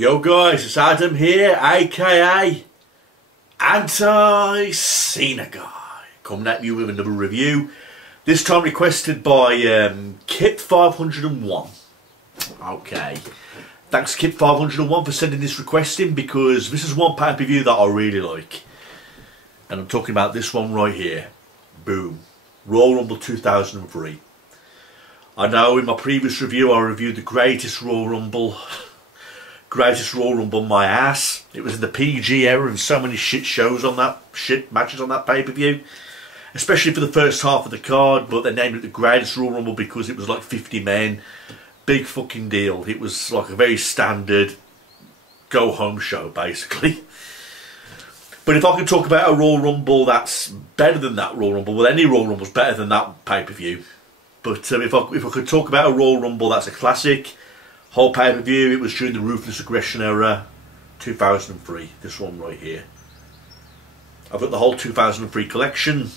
Yo guys, it's Adam here, aka Anti-Cena Guy, coming at you with another review. This time requested by Kip501. Okay, thanks Kip501 for sending this request in, because this is one pay-per-view that I really like. And I'm talking about this one right here. Boom. Royal Rumble 2003. I know in my previous review I reviewed the greatest Royal Rumble. Greatest Royal Rumble, my ass. It was in the PG era and so many shit shows on that, shit matches on that pay-per-view. Especially for the first half of the card, but they named it the greatest Royal Rumble because it was like 50 men. Big fucking deal. It was like a very standard go-home show, basically. But if I could talk about a Royal Rumble that's better than that Royal Rumble, well, any Royal Rumble's better than that pay-per-view. But if I could talk about a Royal Rumble that's a classic, whole pay-per-view, it was during the Ruthless Aggression era, 2003, this one right here. I've got the whole 2003 collection,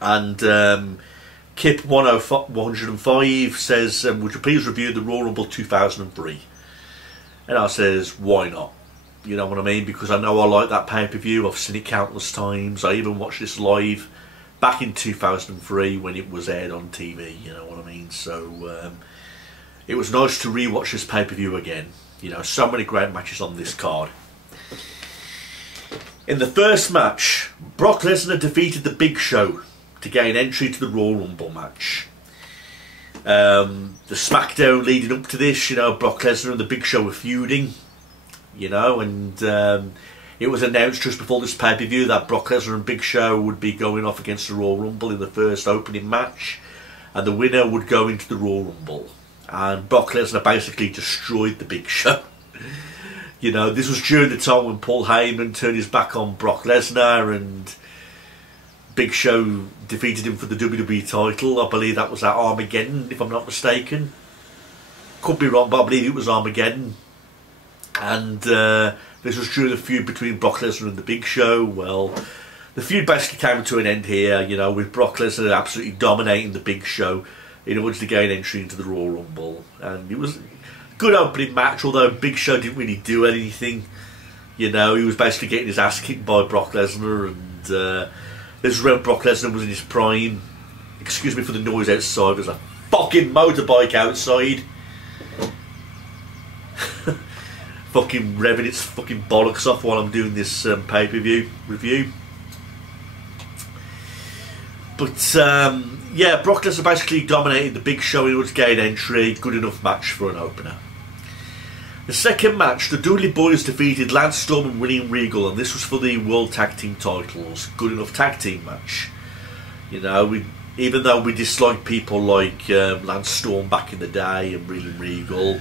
and Kip105 says, would you please review the Royal Rumble 2003? And I says, why not? You know what I mean? Because I know I like that pay-per-view, I've seen it countless times, I even watched this live back in 2003 when it was aired on TV, you know what I mean? So it was nice to re-watch this pay-per-view again. You know, so many great matches on this card. In the first match, Brock Lesnar defeated the Big Show to gain entry to the Royal Rumble match. The SmackDown leading up to this, you know, Brock Lesnar and the Big Show were feuding, you know, and it was announced just before this pay-per-view that Brock Lesnar and Big Show would be going off against the Royal Rumble in the first opening match, and the winner would go into the Royal Rumble. And Brock Lesnar basically destroyed the Big Show. You know, this was during the time when Paul Heyman turned his back on Brock Lesnar and Big Show defeated him for the WWE title. I believe that was at Armageddon, if I'm not mistaken. Could be wrong, but I believe it was Armageddon. And this was during the feud between Brock Lesnar and the Big Show. Well, the feud basically came to an end here, you know, with Brock Lesnar absolutely dominating the Big Show in order to gain entry into the Royal Rumble. And it was a good opening match, although Big Show didn't really do anything. You know, he was basically getting his ass kicked by Brock Lesnar, and this is when Brock Lesnar was in his prime. Excuse me for the noise outside, there's a fucking motorbike outside. Fucking revving its fucking bollocks off while I'm doing this pay-per-view review. But yeah, Brock Lesnar basically dominated the Big Show in order to gain entry. Good enough match for an opener. The second match, the Dudley Boys defeated Lance Storm and William Regal, and this was for the World Tag Team titles. Good enough tag team match. You know, even though we disliked people like Lance Storm back in the day and William Regal,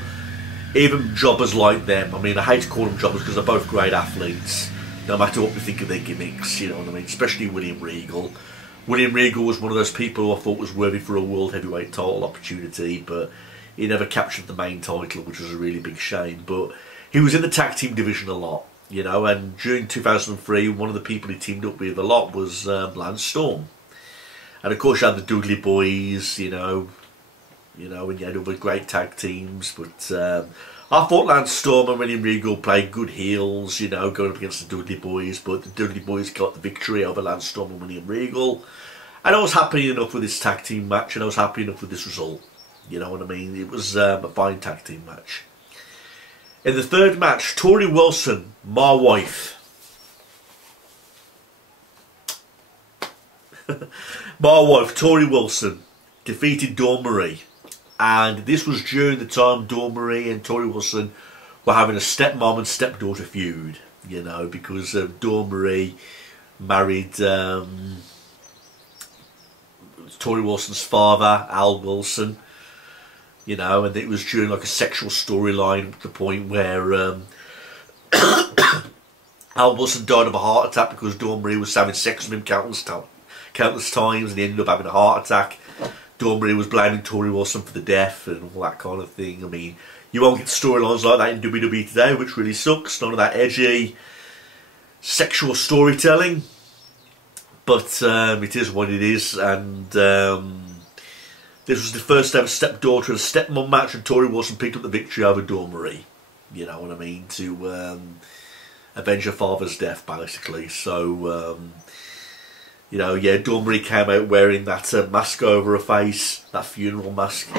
even jobbers like them, I mean, I hate to call them jobbers because they're both great athletes, no matter what we think of their gimmicks, you know what I mean, especially William Regal. William Regal was one of those people who I thought was worthy for a World Heavyweight title opportunity, but he never captured the main title, which was a really big shame. But he was in the tag team division a lot, you know, and during 2003, one of the people he teamed up with a lot was Lance Storm. And of course you had the Dudley Boys, you know, and you had other great tag teams, but I thought Lance Storm and William Regal played good heels, you know, going up against the Dudley Boys, but the Dudley Boys got the victory over Lance Storm and William Regal. And I was happy enough with this tag team match, and I was happy enough with this result. You know what I mean? It was a fine tag team match. In the third match, Tori Wilson, my wife. My wife, Tori Wilson, defeated Dawn Marie. And this was during the time Dawn Marie and Tori Wilson were having a stepmom and stepdaughter feud, you know, because Dawn Marie married Tori Wilson's father, Al Wilson, you know, and it was during like a sexual storyline to the point where Al Wilson died of a heart attack because Dawn Marie was having sex with him countless times, and he ended up having a heart attack. Dawn Marie was blaming Tori Wilson for the death and all that kind of thing. I mean, you won't get storylines like that in WWE today, which really sucks. None of that edgy sexual storytelling. But it is what it is, and this was the first ever stepdaughter and stepmom match, and Tori Wilson picked up the victory over Dawn Marie. you know what I mean, to avenge her father's death, basically. So, you know, yeah, Dawn Marie came out wearing that mask over her face, that funeral mask,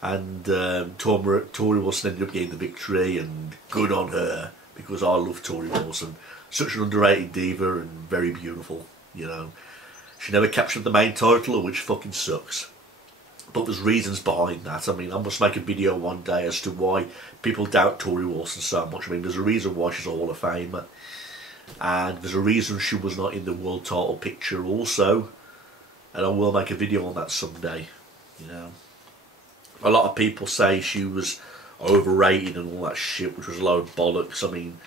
and Tori Wilson ended up getting the victory, and good on her, because I love Tori Wilson. Such an underrated diva and very beautiful, you know. She never captured the main title, which fucking sucks. But there's reasons behind that. I mean, I must make a video one day as to why people doubt Tori Wilson so much. I mean, there's a reason why she's a Hall of Famer. And there's a reason she was not in the world title picture also. And I will make a video on that someday, you know. A lot of people say she was overrated and all that shit, which was a load of bollocks. I mean,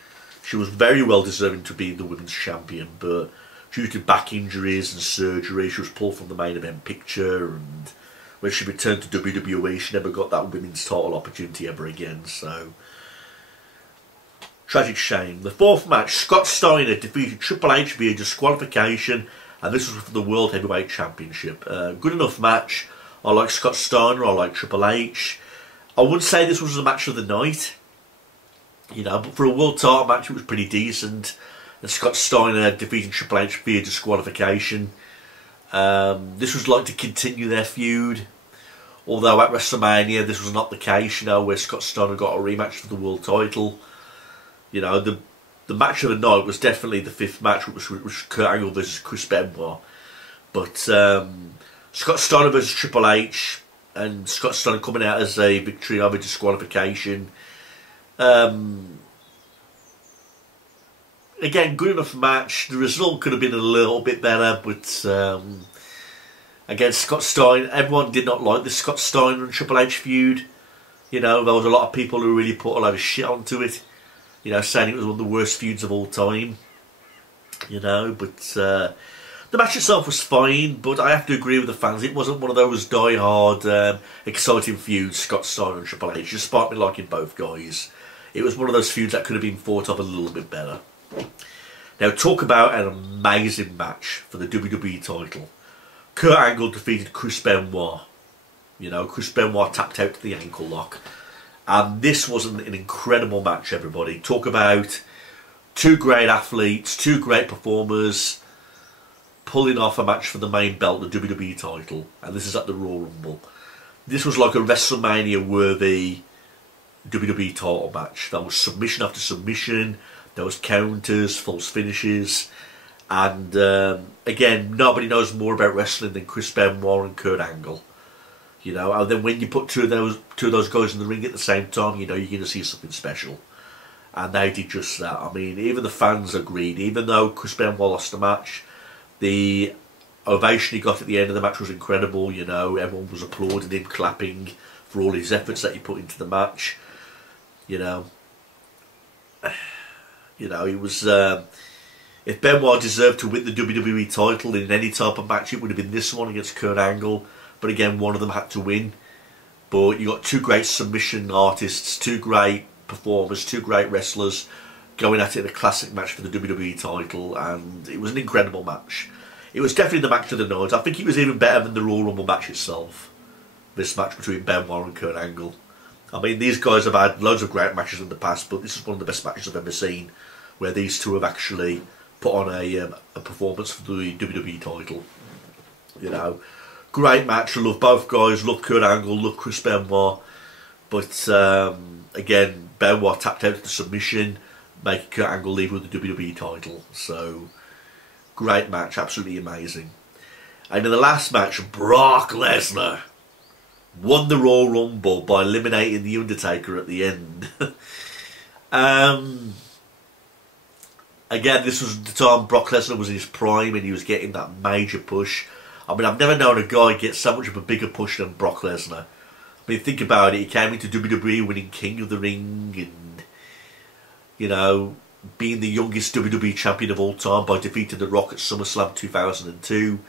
she was very well deserving to be the women's champion, but due to back injuries and surgery, she was pulled from the main event picture, and when she returned to WWE, she never got that women's title opportunity ever again, so tragic shame. The fourth match, Scott Steiner defeated Triple H via disqualification, and this was for the World Heavyweight Championship. Good enough match. I like Scott Steiner, I like Triple H. I wouldn't say this was the match of the night, you know, but for a world title match it was pretty decent. And Scott Steiner defeating Triple H via disqualification. This was like to continue their feud, although at WrestleMania this was not the case, you know, where Scott Steiner got a rematch for the world title. You know, the match of the night was definitely the fifth match, which was Kurt Angle versus Chris Benoit. But Scott Steiner versus Triple H, and Scott Steiner coming out as a victory over disqualification. Again, good enough match. The result could have been a little bit better, but again, Scott Steiner, everyone did not like the Scott Steiner and Triple H feud. You know, there was a lot of people who really put a lot of shit onto it, you know, saying it was one of the worst feuds of all time, you know, but the match itself was fine, but I have to agree with the fans, it wasn't one of those die-hard, exciting feuds, Scott Steiner and Triple H, despite me liking both guys. It was one of those feuds that could have been thought of a little bit better. Now, talk about an amazing match for the WWE title. Kurt Angle defeated Chris Benoit. You know, Chris Benoit tapped out to the ankle lock. And this was an incredible match, everybody. Talk about two great athletes, two great performers, pulling off a match for the main belt, the WWE title. And this is at the Royal Rumble. This was like a WrestleMania-worthy WWE title match. That was submission after submission. There was counters, false finishes, and again, nobody knows more about wrestling than Chris Benoit and Kurt Angle. You know, and then when you put two of those guys in the ring at the same time, you know you're going to see something special. And they did just that. I mean, even the fans agreed. Even though Chris Benoit lost the match, the ovation he got at the end of the match was incredible. You know, everyone was applauding him, clapping for all his efforts that he put into the match. You know. You know, it was, if Benoit deserved to win the WWE title in any type of match, it would have been this one against Kurt Angle. But again, one of them had to win. But you got two great submission artists, two great performers, two great wrestlers going at it in a classic match for the WWE title. And it was an incredible match. It was definitely the match of the night. I think it was even better than the Royal Rumble match itself. This match between Benoit and Kurt Angle. I mean, these guys have had loads of great matches in the past, but this is one of the best matches I've ever seen, where these two have actually put on a performance for the WWE title. You know, great match. I love both guys. Love Kurt Angle. Love Chris Benoit. But again, Benoit tapped out to the submission, making Kurt Angle leave with the WWE title. So, great match. Absolutely amazing. And in the last match, Brock Lesnar won the Royal Rumble by eliminating The Undertaker at the end. Again, this was the time Brock Lesnar was in his prime and he was getting that major push. I mean, I've never known a guy get so much of a bigger push than Brock Lesnar. I mean, think about it. He came into WWE winning King of the Ring and, you know, being the youngest WWE champion of all time by defeating The Rock at SummerSlam 2002,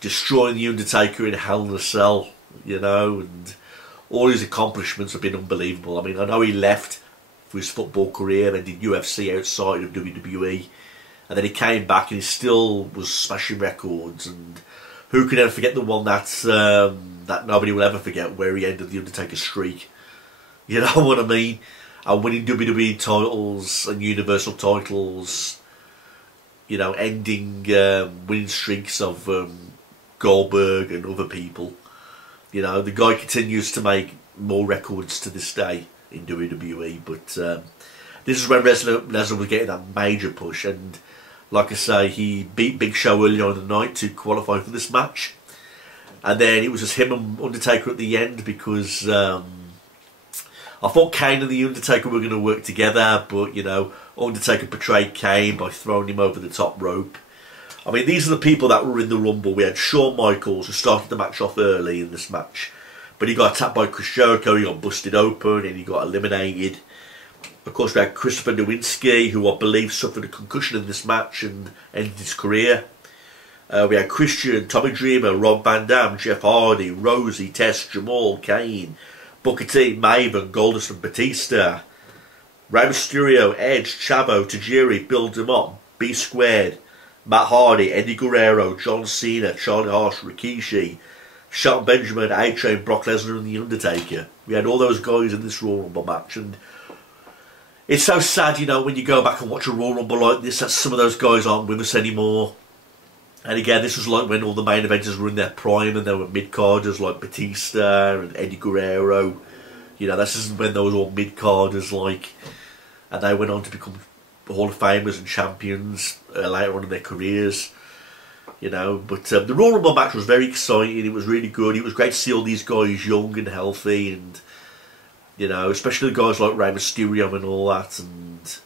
destroying The Undertaker in Hell in a Cell. You know, and all his accomplishments have been unbelievable. I mean, I know he left for his football career and did UFC outside of WWE, and then he came back and he still was smashing records. And who could ever forget the one that that nobody will ever forget, where he ended the Undertaker streak? You know what I mean? and winning WWE titles and Universal titles, you know, ending winning streaks of Goldberg and other people. You know, the guy continues to make more records to this day in WWE, but this is when Lesnar was getting that major push, and like I say, he beat Big Show earlier on in the night to qualify for this match, and then it was just him and Undertaker at the end, because I thought Kane and the Undertaker were going to work together, but you know, Undertaker betrayed Kane by throwing him over the top rope. I mean, these are the people that were in the Rumble. We had Shawn Michaels, who started the match off early in this match, but he got attacked by Chris Jericho, he got busted open, and he got eliminated. Of course, we had Christopher Nowinski, who I believe suffered a concussion in this match and ended his career. We had Christian, Tommy Dreamer, Rob Van Dam, Jeff Hardy, Rosie, Test, Jamal, Kane, Booker T, Maven, Goldust and Batista, Rey Mysterio, Edge, Chavo, Tajiri, Bill DeMott, B Squared, Matt Hardy, Eddie Guerrero, John Cena, Charlie Haas, Rikishi, Shelton Benjamin, A-Train, Brock Lesnar and The Undertaker. We had all those guys in this Royal Rumble match, and it's so sad, you know, when you go back and watch a Royal Rumble like this, that some of those guys aren't with us anymore. And again, this was like when all the main eventers were in their prime, and there were mid-carders like Batista and Eddie Guerrero. You know, this isn't when there was all mid-carders like, and they went on to become Hall of Famers and champions later on in their careers, you know. But the Royal Rumble match was very exciting. It was really good. It was great to see all these guys young and healthy, and you know, especially guys like Rey Mysterio and all that, and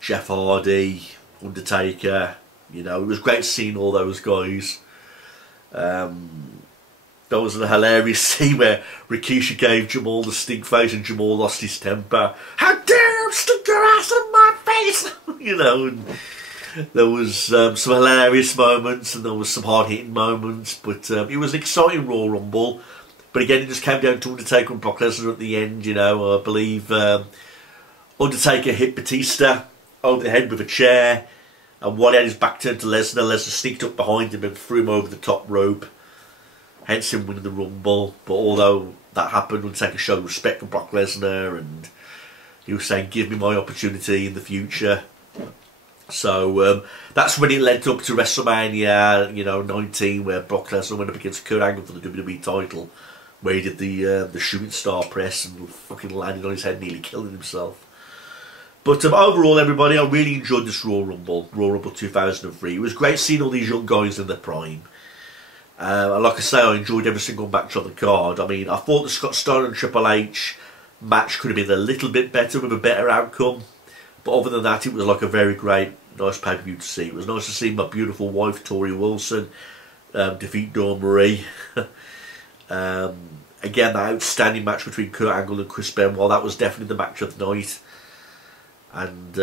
Jeff Hardy, Undertaker. You know, it was great seeing all those guys. There was a hilarious scene where Rikishi gave Jamal the stink face and Jamal lost his temper. How dare you stick your ass in my face! You know, and there was some hilarious moments and there was some hard-hitting moments, but it was an exciting Royal Rumble. But again, it just came down to Undertaker and Brock Lesnar at the end, you know. I believe Undertaker hit Batista over the head with a chair, and while he had his back turned to Lesnar, Lesnar sneaked up behind him and threw him over the top rope. Hence him winning the Rumble. But although that happened, Undertaker showed respect for Brock Lesnar, and he was saying, give me my opportunity in the future. So that's when it led up to WrestleMania, you know, 19, where Brock Lesnar went up against Kurt Angle for the WWE title, where he did the shooting star press and fucking landed on his head, nearly killing himself. But overall, everybody, I really enjoyed this Royal Rumble 2003. It was great seeing all these young guys in their prime. And like I say, I enjoyed every single match on the card. I mean, I thought the Scott Steiner and Triple H match could have been a little bit better with a better outcome. But other than that, it was like a very great, nice pay-per-view to see. It was nice to see my beautiful wife, Tori Wilson, defeat Dawn Marie. Again, that outstanding match between Kurt Angle and Chris Benoit, that was definitely the match of the night. And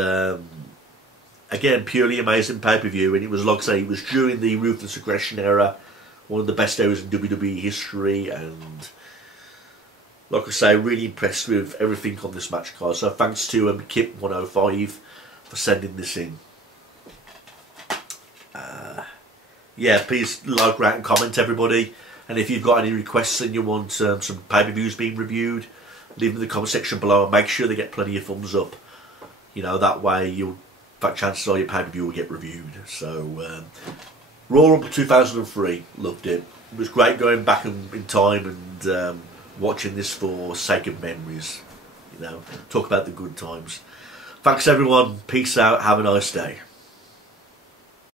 again, purely amazing pay-per-view. And it was, like I say, it was during the Ruthless Aggression era, one of the best eras in WWE history, and like I say, really impressed with everything on this match card. So thanks to Kip105 for sending this in. Yeah, please like, rate and comment, everybody. And if you've got any requests and you want some pay-per-views being reviewed, leave them in the comment section below and make sure they get plenty of thumbs up. You know, that way you'll, in fact, chances are your pay-per-view will get reviewed. So Royal Rumble 2003, loved it. It was great going back in time and watching this for sake of memories. You know, talk about the good times. Thanks everyone, peace out, have a nice day.